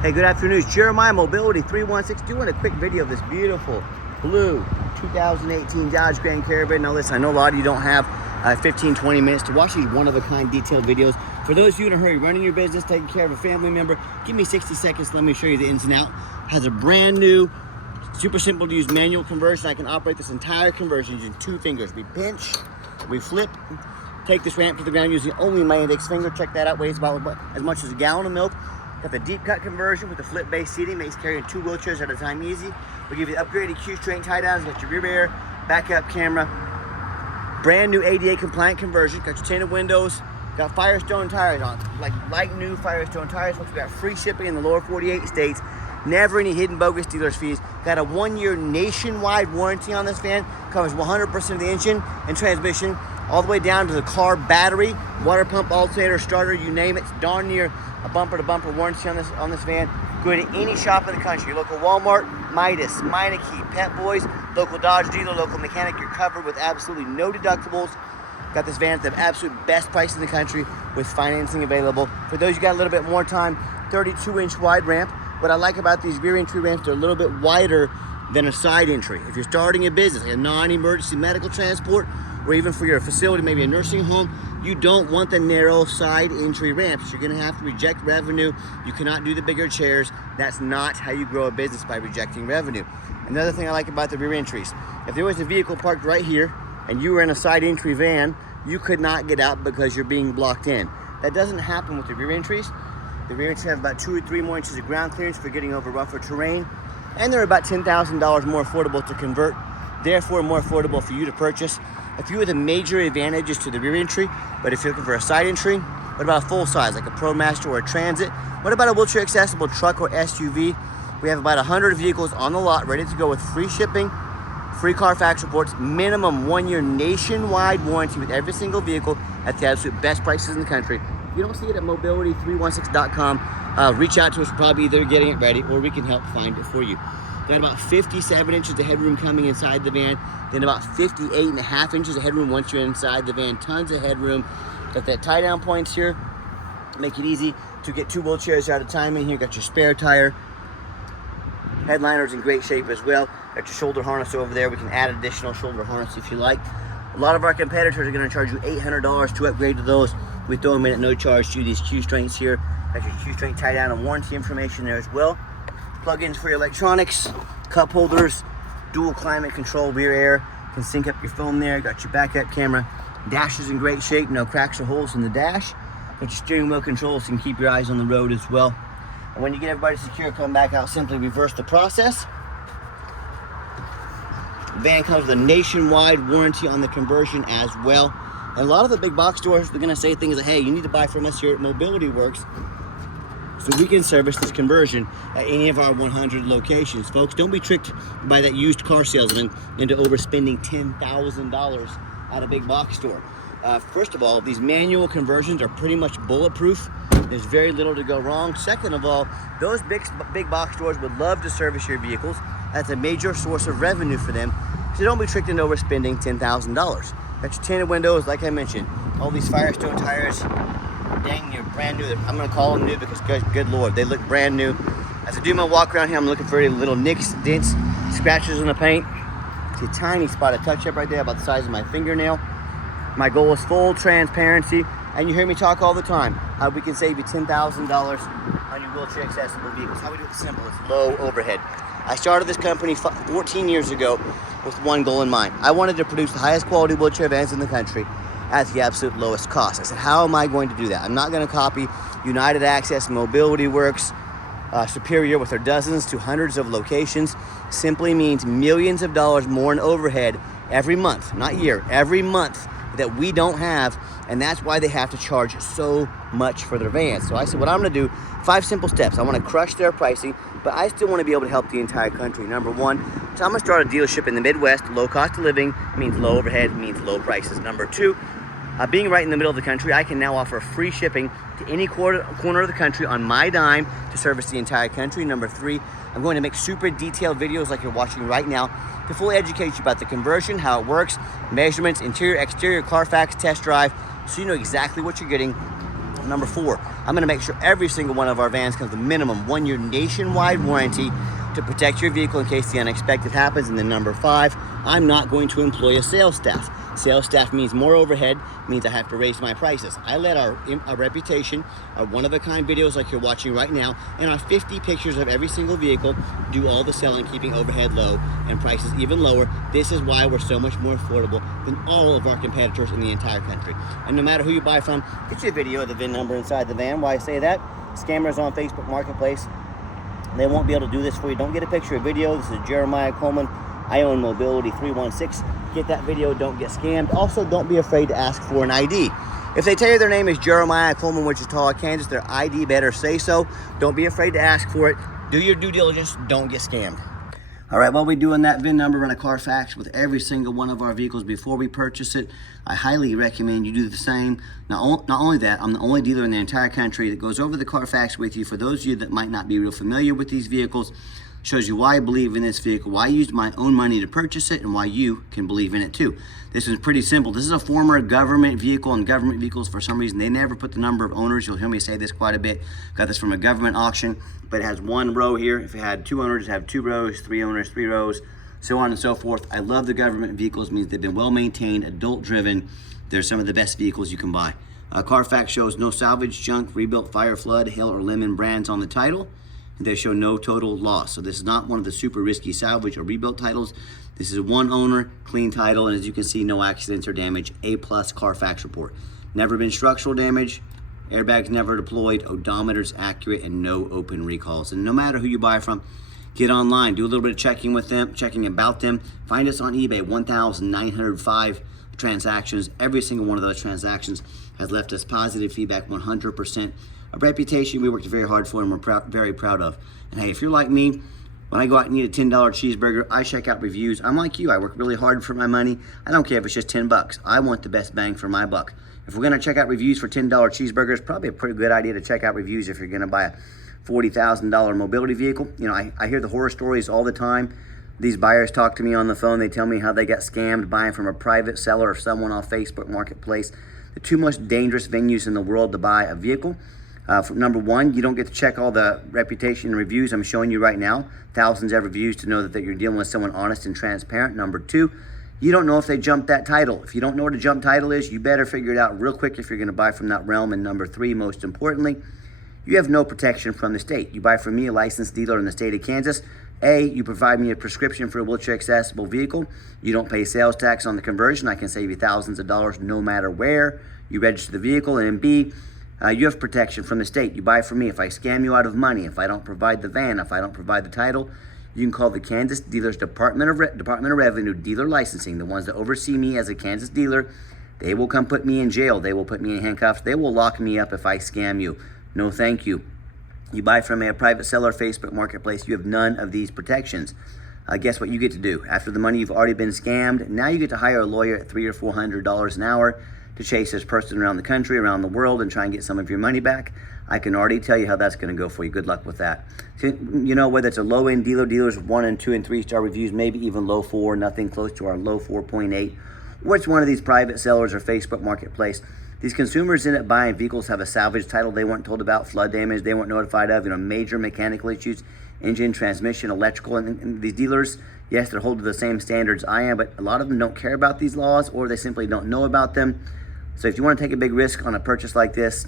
Hey, good afternoon. It's Jeremiah Mobility 316 doing a quick video of this beautiful blue 2018 Dodge Grand Caravan. Now listen, I know a lot of you don't have 15-20 minutes to watch these one-of-a-kind detailed videos. For those of you in a hurry, running your business, taking care of a family member, give me 60 seconds. Let me show you the ins and out. Has a brand new, super simple to use manual conversion. I can operate this entire conversion using 2 fingers. We pinch, we flip, take this ramp to the ground using only my index finger. Check that out, weighs about as much as a gallon of milk. Got the deep cut conversion with the flip base seating, makes carrying 2 wheelchairs at a time easy. We give you the upgraded Q-straight tie downs, got your rear air, backup camera, brand new ADA compliant conversion, got your tinted windows, got Firestone tires on, like light new Firestone tires, which we got free shipping in the lower 48 states, never any hidden bogus dealers fees. Got a 1-year nationwide warranty on this van, covers 100% of the engine and transmission, all the way down to the car battery, water pump, alternator, starter, you name it. It's darn near a bumper-to-bumper warranty on this van. Go to any shop in the country, your local Walmart, Midas, Meineke, Pet Boys, local Dodge dealer, local mechanic. You're covered with absolutely no deductibles. Got this van at the absolute best price in the country with financing available. For those who got a little bit more time, 32-inch wide ramp. What I like about these rear entry ramps, they're a little bit wider than a side entry. If you're starting a business, like a non-emergency medical transport, or even for your facility, maybe a nursing home, you don't want the narrow side entry ramps. You're gonna have to reject revenue. You cannot do the bigger chairs. That's not how you grow a business, by rejecting revenue. Another thing I like about the rear entries, if there was a vehicle parked right here and you were in a side entry van, you could not get out because you're being blocked in. That doesn't happen with the rear entries. The rear entries have about 2 or 3 more inches of ground clearance for getting over rougher terrain, and they're about $10,000 more affordable to convert, therefore more affordable for you to purchase. A few of the major advantages to the rear entry, but if you're looking for a side entry, what about a full size, like a ProMaster or a Transit? What about a wheelchair accessible truck or SUV? We have about 100 vehicles on the lot ready to go with free shipping, free Carfax reports, minimum 1-year nationwide warranty with every single vehicle at the absolute best prices in the country. If you don't see it at mobility316.com, reach out to us. We're probably either getting it ready or we can help find it for you. Got about 57 inches of headroom coming inside the van, then about 58.5 inches of headroom once you're inside the van. Tons of headroom. Got that tie down points here, make it easy to get 2 wheelchairs at a time in here. Got your spare tire. Headliner's in great shape as well. Got your shoulder harness over there. We can add additional shoulder harness if you like. A lot of our competitors are going to charge you $800 to upgrade to those. We throw them in at no charge to these Q-strings here. Got your Q-string tie down and warranty information there as well. Plug-ins for your electronics, cup holders, dual climate control, rear air, can sync up your phone there. Got your backup camera. Dash is in great shape, no cracks or holes in the dash. Got your steering wheel controls, so you can keep your eyes on the road as well. And when you get everybody secure, come back out, simply reverse the process. The van comes with a nationwide warranty on the conversion as well. And a lot of the big box stores, they're gonna say things like, hey, you need to buy from us here at Mobility Works, so we can service this conversion at any of our 100 locations. Folks, don't be tricked by that used car salesman into overspending $10,000 at a big box store. First of all, these manual conversions are pretty much bulletproof. There's very little to go wrong. Second of all, those big box stores would love to service your vehicles. That's a major source of revenue for them. So don't be tricked into overspending $10,000. Got your tinted windows, like I mentioned. All these Firestone tires, dang near brand new. I'm gonna call them new because good Lord, they look brand new. As I do my walk around here, I'm looking for any little nicks, dents, scratches in the paint. See a tiny spot of touch up right there, about the size of my fingernail. My goal is full transparency, and you hear me talk all the time, how we can save you $10,000 on your wheelchair accessible vehicles. How we do it simple, it's low overhead. I started this company 14 years ago with one goal in mind. I wanted to produce the highest quality wheelchair vans in the country at the absolute lowest cost. I said, how am I going to do that? I'm not going to copy United Access, Mobility Works, Superior with their dozens to hundreds of locations. Simply means millions of dollars more in overhead every month, not year, every month that we don't have, and that's why they have to charge so much for their vans. So I said, what I'm gonna do, 5 simple steps. I wanna crush their pricing, but I still wanna be able to help the entire country. Number 1, so I'm gonna start a dealership in the Midwest. Low cost of living means low overhead, means low prices. Number 2, being right in the middle of the country, I can now offer free shipping to any corner of the country on my dime to service the entire country. Number 3, I'm going to make super detailed videos like you're watching right now to fully educate you about the conversion, how it works, measurements, interior, exterior, Carfax test drive, so you know exactly what you're getting Number 4, I'm gonna make sure every single one of our vans comes with a minimum 1-year nationwide warranty to protect your vehicle in case the unexpected happens. And then number 5, I'm not going to employ a sales staff. Sales staff means more overhead, means I have to raise my prices. I let our reputation, our one-of-a-kind videos like you're watching right now, and our 50 pictures of every single vehicle do all the selling, keeping overhead low and prices even lower. This is why we're so much more affordable than all of our competitors in the entire country. And no matter who you buy from, get you a video of the VIN number inside the van. Why I say that? Scammers on Facebook Marketplace, they won't be able to do this for you. Don't get a picture or video. This is Jeremiah Coleman. I own Mobility 316. Get that video, don't get scammed. Also, don't be afraid to ask for an ID. If they tell you their name is Jeremiah Coleman, Wichita, Kansas, their ID better say so. Don't be afraid to ask for it. Do your due diligence, don't get scammed. All right, while we're doing that VIN number, run a Carfax with every single one of our vehicles before we purchase it. I highly recommend you do the same. Not only that, I'm the only dealer in the entire country that goes over the Carfax with you. For those of you that might not be real familiar with these vehicles, shows you why I believe in this vehicle, why I used my own money to purchase it, and why you can believe in it too. This is pretty simple. This is a former government vehicle, and government vehicles, for some reason, they never put the number of owners. You'll hear me say this quite a bit. Got this from a government auction, but it has 1 row here. If it had 2 owners, it'd have 2 rows, 3 owners, 3 rows, so on and so forth. I love the government vehicles. It means they've been well maintained, adult driven. They're some of the best vehicles you can buy. Carfax shows no salvage, junk, rebuilt, fire, flood, hail, or lemon brands on the title. They show no total loss. So this is not one of the super risky salvage or rebuilt titles. This is 1 owner, clean title, and as you can see, no accidents or damage. A+ Carfax report. Never been structural damage, airbags never deployed, odometer's accurate, and no open recalls. And no matter who you buy from, get online, do a little bit of checking with them, checking about them. Find us on eBay, 1,905 transactions. Every single one of those transactions has left us positive feedback, 100%. A reputation we worked very hard for and we're very proud of. And hey, if you're like me, when I go out and eat a $10 cheeseburger, I check out reviews. I'm like you, I work really hard for my money. I don't care if it's just 10 bucks. I want the best bang for my buck. If we're gonna check out reviews for $10 cheeseburgers, probably a pretty good idea to check out reviews if you're gonna buy a $40,000 mobility vehicle. You know, I hear the horror stories all the time. These buyers talk to me on the phone. They tell me how they got scammed buying from a private seller or someone off Facebook Marketplace. The 2 most dangerous venues in the world to buy a vehicle. Number 1, you don't get to check all the reputation and reviews I'm showing you right now. Thousands of reviews to know that you're dealing with someone honest and transparent. Number 2, you don't know if they jumped that title. If you don't know what a jump title is, you better figure it out real quick if you're gonna buy from that realm. And number 3, most importantly, you have no protection from the state. You buy from me, a licensed dealer in the state of Kansas. A, you provide me a prescription for a wheelchair accessible vehicle. You don't pay sales tax on the conversion. I can save you thousands of dollars no matter where you register the vehicle. And B, you have protection from the state. You buy from me. If I scam you out of money, if I don't provide the van, if I don't provide the title, you can call the Kansas Dealers Department of Revenue Dealer Licensing, the ones that oversee me as a Kansas dealer. They will come put me in jail. They will put me in handcuffs. They will lock me up if I scam you. No, thank you. You buy from a private seller, Facebook Marketplace, you have none of these protections. Guess what you get to do? After the money, you've already been scammed. Now you get to hire a lawyer at $300 or $400 an hour to chase this person around the country, around the world, and try and get some of your money back. I can already tell you how that's going to go for you. Good luck with that. You know, whether it's a low-end dealers with 1 and 2 and 3 star reviews, maybe even low 4, nothing close to our low 4.8, or it's one of these private sellers or Facebook Marketplace. These consumers in it buying vehicles have a salvage title they weren't told about, flood damage they weren't notified of, major mechanical issues, engine, transmission, electrical, and these dealers, yes, they're holding to the same standards I am, but a lot of them don't care about these laws, or they simply don't know about them. So if you want to take a big risk on a purchase like this,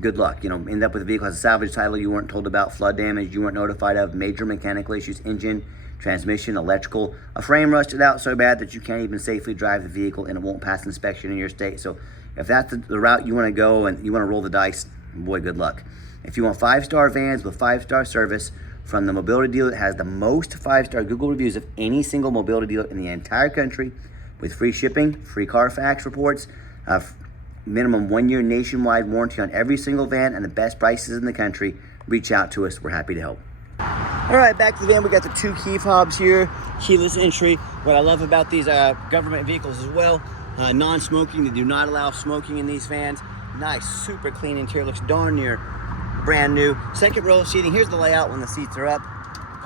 good luck. End up with a vehicle that has a salvage title you weren't told about, flood damage you weren't notified of, major mechanical issues, engine, transmission, electrical, a frame rusted out so bad that you can't even safely drive the vehicle and it won't pass inspection in your state. So if that's the route you want to go and you want to roll the dice, boy, good luck. If you want 5-star vans with 5-star service from the mobility dealer that has the most 5-star Google reviews of any single mobility dealer in the entire country, with free shipping, free Carfax reports, minimum 1-year nationwide warranty on every single van, and the best prices in the country, reach out to us. We're happy to help. All right, back to the van. We got the 2 key fobs here, keyless entry. What I love about these government vehicles as well, non-smoking. They do not allow smoking in these vans. Nice, super clean interior. Looks darn near brand new. 2nd row seating. Here's the layout when the seats are up.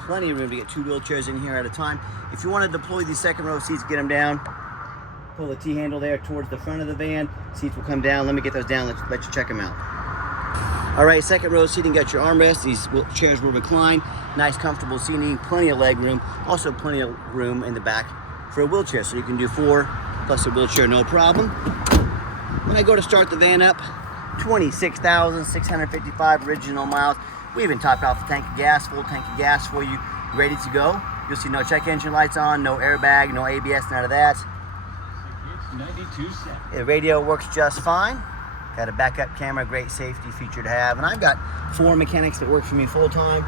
Plenty of room to get 2 wheelchairs in here at a time. If you want to deploy these 2nd row seats, get them down. Pull the T-handle there towards the front of the van. Seats will come down. Let me get those down. Let you check them out. All right, second row seating, got your armrests. These chairs will recline. Nice, comfortable seating, plenty of leg room. Also plenty of room in the back for a wheelchair. So you can do 4 plus a wheelchair, no problem. When I go to start the van up, 26,655 original miles. We even topped off the tank of gas, full tank of gas for you, ready to go. You'll see no check engine lights on, no airbag, no ABS, none of that. It's 92 cents. The radio works just fine. Got a backup camera, great safety feature to have. And I've got 4 mechanics that work for me full time.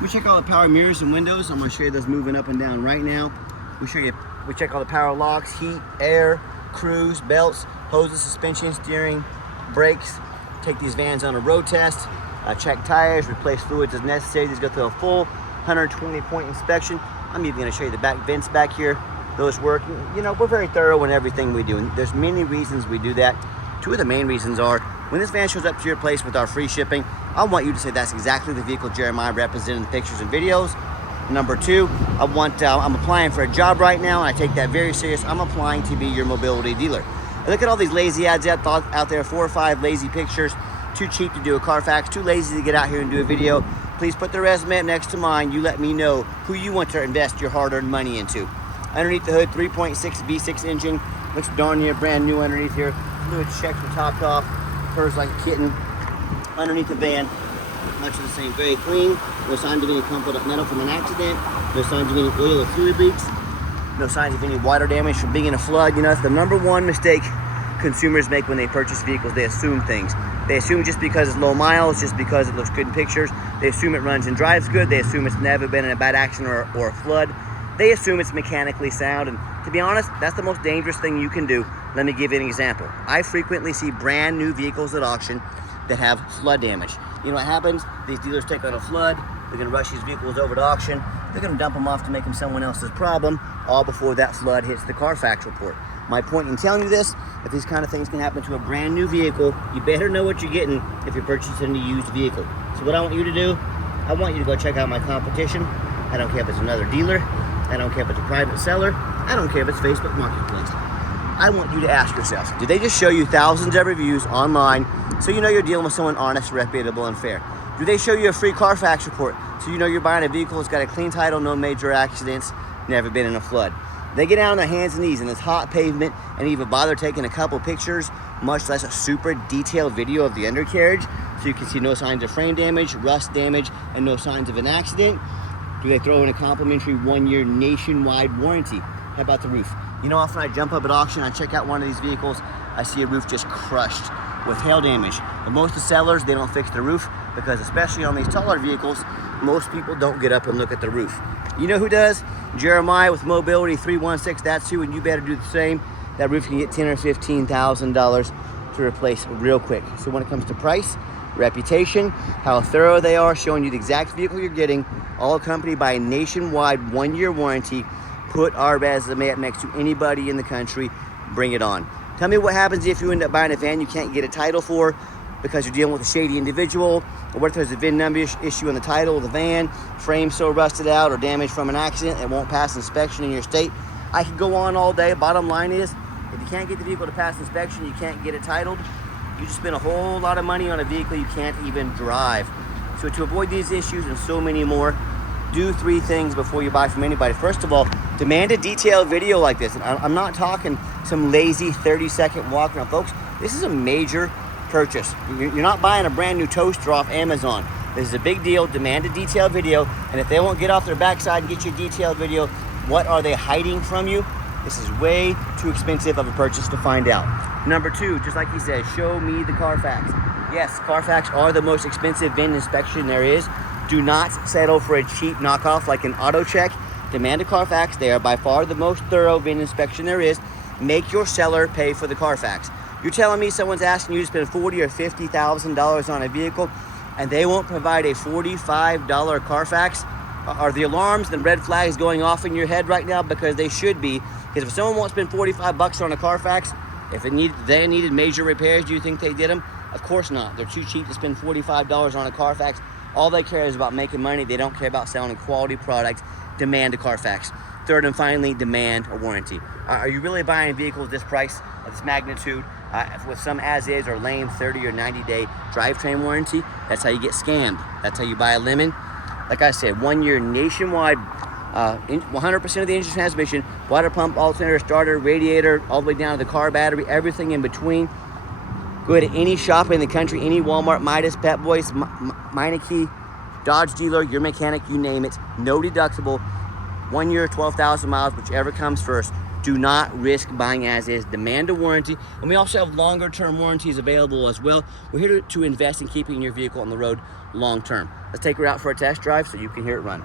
We check all the power mirrors and windows. I'm gonna show you those moving up and down right now. We check all the power locks, heat, air, cruise, belts, hoses, suspension, steering, brakes. Take these vans on a road test. Check tires, replace fluids as necessary. These go through a full 120-point inspection. I'm even gonna show you the back vents back here. Those work. You know, we're very thorough in everything we do. And there's many reasons we do that. 2 of the main reasons are, when this van shows up to your place with our free shipping, I want you to say that's exactly the vehicle Jeremiah represented in the pictures and videos. Number 2, I'm applying for a job right now, and I take that very serious. I'm applying to be your mobility dealer. I look at all these lazy ads out there, 4 or 5 lazy pictures, too cheap to do a Carfax, too lazy to get out here and do a video. Please put the resume up next to mine. You let me know who you want to invest your hard-earned money into. Underneath the hood, 3.6 V6 engine, looks darn near brand new underneath here. Fluids checked and topped off, purrs like a kitten. Underneath the van, much of the same, very clean. No signs of any crumpled up metal from an accident. No signs of any oil or fluid leaks. No signs of any water damage from being in a flood. You know, it's the #1 mistake consumers make when they purchase vehicles. They assume things. They assume just because it's low miles, just because it looks good in pictures. They assume it runs and drives good. They assume it's never been in a bad accident or a flood. They assume it's mechanically sound, and to be honest, that's the most dangerous thing you can do. Let me give you an example. I frequently see brand new vehicles at auction that have flood damage. You know what happens? These dealers take on a flood, they're gonna rush these vehicles over to auction, they're gonna dump them off to make them someone else's problem, all before that flood hits the Carfax report. My point in telling you this, if these kind of things can happen to a brand new vehicle, you better know what you're getting if you're purchasing a used vehicle. So what I want you to do, I want you to go check out my competition. I don't care if it's another dealer, I don't care if it's a private seller, I don't care if it's Facebook Marketplace. I want you to ask yourself, did they just show you thousands of reviews online so you know you're dealing with someone honest, reputable, and fair? Do they show you a free Carfax report so you know you're buying a vehicle that's got a clean title, no major accidents, never been in a flood? They get down on their hands and knees in this hot pavement and even bother taking a couple pictures, much less a super detailed video of the undercarriage so you can see no signs of frame damage, rust damage, and no signs of an accident? Do they throw in a complimentary 1-year nationwide warranty? How about the roof? You know, often I jump up at auction, I check out one of these vehicles, I see a roof just crushed with hail damage. But most of the sellers, they don't fix the roof because especially on these taller vehicles, most people don't get up and look at the roof. You know who does? Jeremiah with Mobility 316, that's who, and you better do the same. That roof can get $10,000 or $15,000 to replace real quick. So when it comes to price, reputation, how thorough they are, showing you the exact vehicle you're getting, all accompanied by a nationwide 1-year warranty. Put our resume up next to anybody in the country. Bring it on. Tell me what happens if you end up buying a van you can't get a title for because you're dealing with a shady individual, or what if there's a VIN number issue in the title of the van, frame so rusted out or damaged from an accident it won't pass inspection in your state. I could go on all day. Bottom line is, if you can't get the vehicle to pass inspection, you can't get it titled, you just spend a whole lot of money on a vehicle you can't even drive. So to avoid these issues and so many more, do 3 things before you buy from anybody. First of all, demand a detailed video like this. And I'm not talking some lazy 30-second walk around. Folks, this is a major purchase. You're not buying a brand new toaster off Amazon. This is a big deal. Demand a detailed video. And if they won't get off their backside and get you a detailed video, what are they hiding from you? This is way too expensive of a purchase to find out. Number 2, just like he said, show me the Carfax. Yes, Carfax are the most expensive VIN inspection there is. Do not settle for a cheap knockoff like an auto check. Demand a Carfax. They are by far the most thorough VIN inspection there is. Make your seller pay for the Carfax. You're telling me someone's asking you to spend $40,000 or $50,000 on a vehicle and they won't provide a $45 Carfax? Are the alarms and red flags going off in your head right now? Because they should be. Because if someone won't spend $45 on a Carfax, if they needed major repairs, do you think they did them? Of course not. They're too cheap to spend $45 on a Carfax. All they care is about making money. They don't care about selling a quality product. Demand a Carfax. Third and finally, demand a warranty. Are you really buying a vehicle at this price, of this magnitude? with some as-is or lame 30 or 90-day drivetrain warranty. That's how you get scammed. That's how you buy a lemon. Like I said, 1 year nationwide, 100% of the engine, transmission, water pump, alternator, starter, radiator, all the way down to the car battery, everything in between. Go to any shop in the country, any Walmart, Midas, Pep Boys, Meineke, Dodge dealer, your mechanic, you name it. No deductible. 1 year, 12,000 miles, whichever comes first. Do not risk buying as is. Demand a warranty. And we also have longer term warranties available as well. We're here to invest in keeping your vehicle on the road long term. Let's take her out for a test drive so you can hear it run.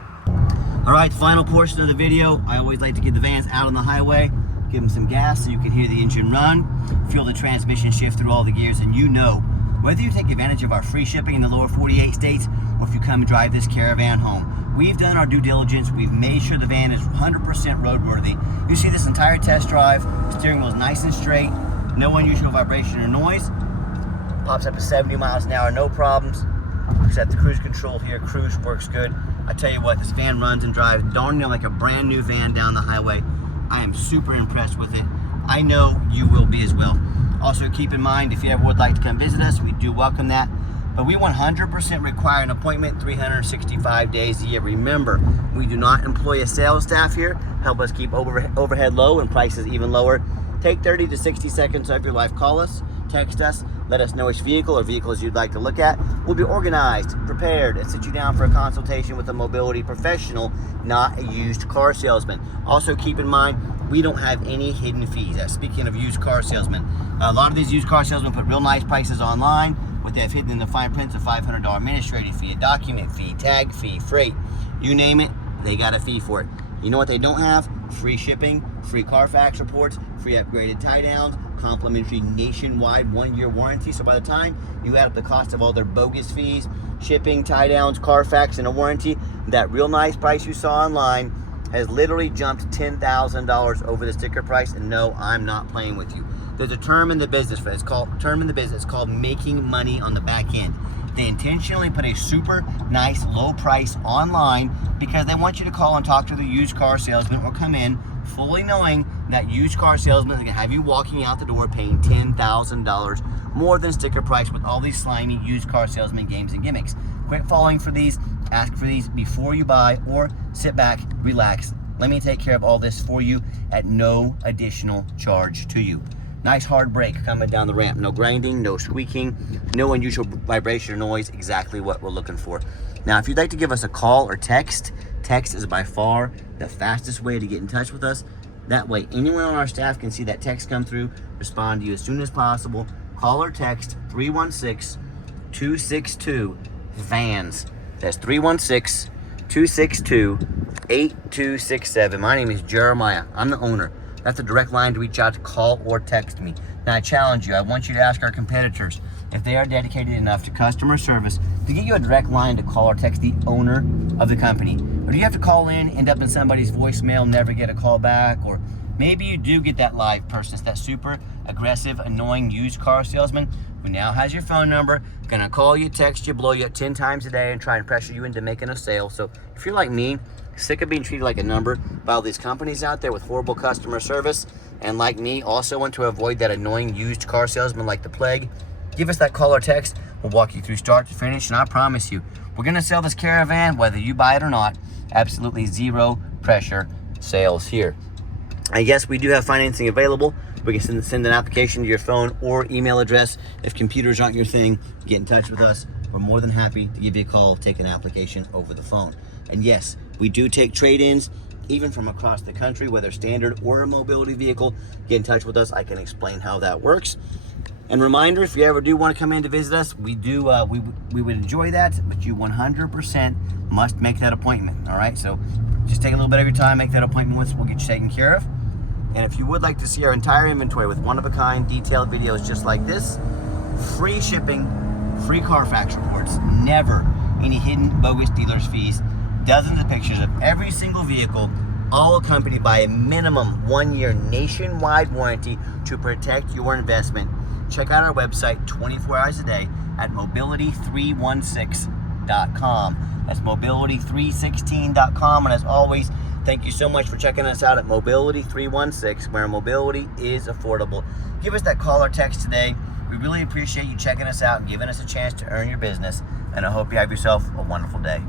All right, final portion of the video. I always like to get the vans out on the highway, give them some gas so you can hear the engine run, feel the transmission shift through all the gears, and you know, whether you take advantage of our free shipping in the lower 48 states or if you come drive this Caravan home, we've done our due diligence. We've made sure the van is 100% roadworthy. You see this entire test drive, steering wheel's nice and straight, no unusual vibration or noise. Pops up to 70 miles an hour, no problems. Set the cruise control here, cruise works good. I tell you what, this van runs and drives darn near like a brand new van down the highway. I am super impressed with it. I know you will be as well. Also keep in mind, if you ever would like to come visit us, we do welcome that. But we 100% require an appointment 365 days a year. Remember, we do not employ a sales staff here. Help us keep overhead low and prices even lower. Take 30 to 60 seconds of your life. Call us, text us, let us know which vehicle or vehicles you'd like to look at. We'll be organized, prepared, and sit you down for a consultation with a mobility professional, not a used car salesman. Also keep in mind, we don't have any hidden fees. Speaking of used car salesmen, a lot of these used car salesmen put real nice prices online. What they have hidden in the fine print is a $500 administrative fee, a document fee, tag fee, freight, you name it, they got a fee for it. You know what they don't have? Free shipping, free Carfax reports, free upgraded tie downs, complimentary nationwide 1 year warranty. So by the time you add up the cost of all their bogus fees, shipping, tie downs, Carfax, and a warranty, that real nice price you saw online has literally jumped $10,000 over the sticker price. And no, I'm not playing with you. There's a term in the business for it. It's called making money on the back end. They intentionally put a super nice low price online because they want you to call and talk to the used car salesman or come in fully knowing that used car salesman is going to have you walking out the door paying $10,000 more than sticker price with all these slimy used car salesman games and gimmicks. Quit falling for these. Ask for these before you buy, or sit back, relax. Let me take care of all this for you at no additional charge to you. Nice hard brake coming down the ramp. No grinding, no squeaking, no unusual vibration or noise. Exactly what we're looking for. Now, if you'd like to give us a call or text is by far the fastest way to get in touch with us. That way, anyone on our staff can see that text come through, respond to you as soon as possible. Call or text 316-262-VANS. That's 316-262-8267. My name is Jeremiah. I'm the owner. That's a direct line to reach out to, call or text me. Now I challenge you, I want you to ask our competitors if they are dedicated enough to customer service to get you a direct line to call or text the owner of the company. Or do you have to call in, end up in somebody's voicemail, never get a call back? Or maybe you do get that live person. It's that super aggressive, annoying used car salesman who now has your phone number, gonna call you, text you, blow you up 10 times a day and try and pressure you into making a sale. So if you're like me, sick of being treated like a number by all these companies out there with horrible customer service, and like me, also want to avoid that annoying used car salesman like the plague, give us that call or text. We'll walk you through start to finish, and I promise you, we're gonna sell this Caravan whether you buy it or not. Absolutely zero pressure sales here. I guess we do have financing available. We can send an application to your phone or email address. If computers aren't your thing, get in touch with us. We're more than happy to give you a call, take an application over the phone. And yes, we do take trade-ins, even from across the country, whether standard or a mobility vehicle. Get in touch with us. I can explain how that works. And reminder, if you ever do want to come in to visit us, we would enjoy that, but you 100% must make that appointment, all right? So just take a little bit of your time, make that appointment with us. We'll get you taken care of. And if you would like to see our entire inventory with one-of-a-kind detailed videos just like this, free shipping, free Carfax reports, never any hidden bogus dealer's fees, dozens of pictures of every single vehicle, all accompanied by a minimum 1 year nationwide warranty to protect your investment. Check out our website 24 hours a day at mobility316.com. That's mobility316.com. And as always, Thank you so much for checking us out at Mobility 316, where mobility is affordable. Give us that call or text today. We really appreciate you checking us out and giving us a chance to earn your business. And I hope you have yourself a wonderful day.